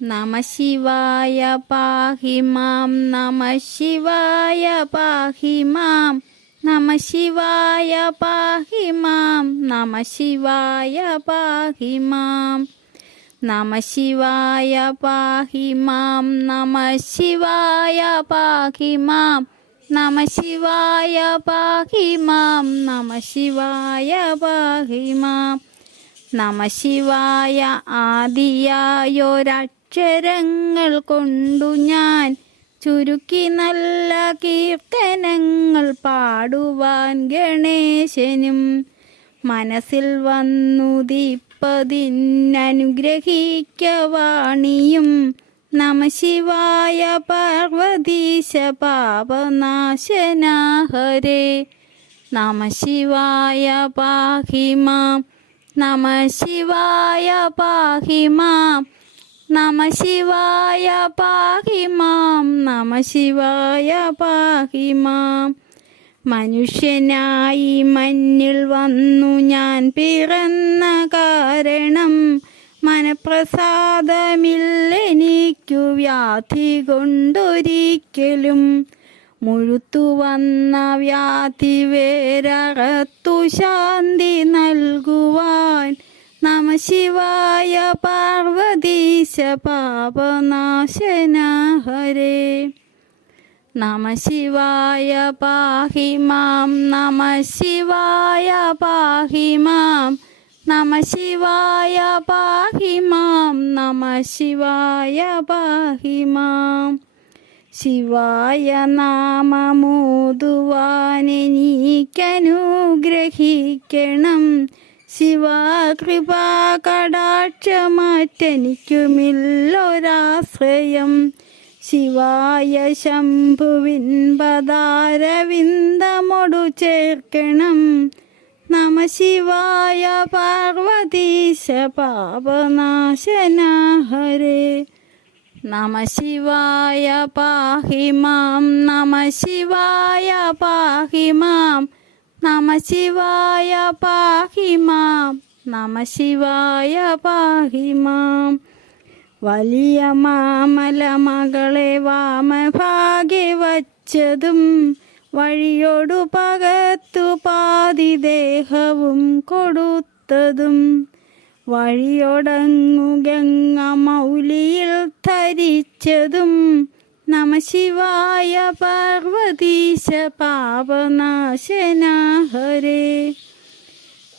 നമഃ ശിവായ പാഹി മാം നമഃ ശിവായ പാഹി മാം നമഃ ശിവായ പാഹി മാം നമഃ ശിവായ പാഹി മാം നമഃ ശിവായ പാഹി മാം നമഃ ശിവായ പാഹി മാം നമഃ ശിവായ പാഹി മാം നമഃ ശിവായ പാഹി മാം നമഃ ശിവായ ആദിയായൊരക്ഷരങ്ങൾ കൊണ്ടു ഞാൻ ചുരുക്കി നല്ല കീർത്തനങ്ങൾ പാടുവാൻ ഗണേശനും മനസ്സിൽ വന്നുദിപ്പതിനനുഗ്രഹിക്കവാണിയും നമഃ ശിവായ പാർവതീശ പാപനാശന ഹരേ നമഃ ശിവായ പാഹി മാം നമഃ ശിവായ പാഹി മാം നമഃ ശിവായ പാഹി മാം നമഃ ശിവായ പാഹി മാം മനുഷ്യനായി മണ്ണിൽ വന്നു ഞാൻ പിറന്ന കാരണം മനപ്രസാദമില്ലെനിക്കു വ്യാധി കൊണ്ടൊരിക്കലും മുഴുത്തു വന്ന വ്യാധി വേരറത്തു ശാന്തി നൽകുവാൻ നമഃ ശിവായ പാർവതീശ പാപനാശന ഹരേ നമഃ ശിവായ പാഹി മാം നമഃ ശിവായ പാഹി മാം നമഃ ശിവായ പാഹി മാം നമഃ ശിവായ പാഹി മാം ശിവായ നാമമോതുവാനെനിക്കനുഗ്രഹിക്കണം ശിവകൃപാ കടാക്ഷമറ്റെനിക്കുമില്ലൊരാശ്രയം ശിവായ ശംഭുവിൻ പദാരവിന്ദമൊടു ചേർക്കണം നമഃ ശിവായ പാർവതീശ പാപനാശന ഹരേ നമഃ ശിവായ പാഹി മാം നമഃ ശിവായ പാഹി മാം നമഃ ശിവായ പാഹി മാം നമഃ ശിവായ പാഹി മാം വലിയ മാമല മകളെ വാമഭാഗ്യ വച്ചതും വഴിയോടു പകത്തു പാതി ദേഹവും കൊടുത്തതും വഴിയൊടങ്ങു ഗംഗ മൗലിയിൽ ധരിച്ചതും നമഃ ശിവായ പാർവതീശ പാപനാശന ഹരേ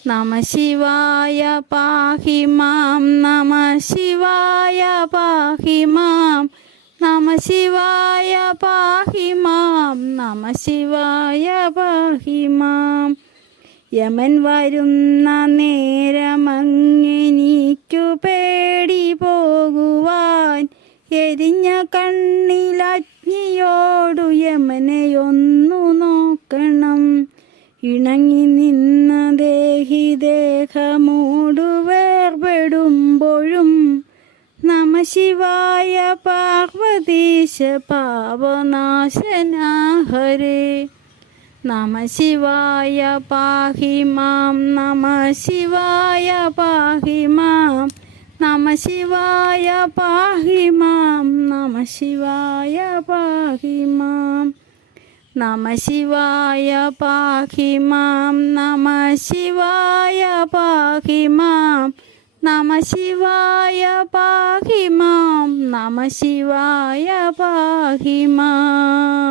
നമഃ ശിവായ പാഹി മാം നമഃ ശിവായ പാഹി മാം നമഃ ശിവായ പാഹി മാം നമഃ ശിവായ പാഹി മാം യമൻ വരുന്ന നേരമങ്ങെനിക്കു പേടി പോകുവാൻ എരിഞ്ഞ കണ്ണിലഗ്നിയോടു യമനെയൊന്നു നോക്കണം ഇണങ്ങി നിന്ന ദേഹി ദേഹമോടു വേർപെടുമ്പോഴും നമഃ ശിവായ പാർവതീശ പാപനാശന ഹരേ നമഃ ശിവായ പാഹി മാം നമഃ ശിവായ പാഹി മാം നമഃ ശിവായ പാഹി മാം നമഃ ശിവായ പാഹി മാം നമഃ ശിവായ പാഹി മാം നമഃ ശിവായ പാഹി മാം നമഃ ശിവായ പാഹി മാം നമഃ ശിവായ പാഹി മാം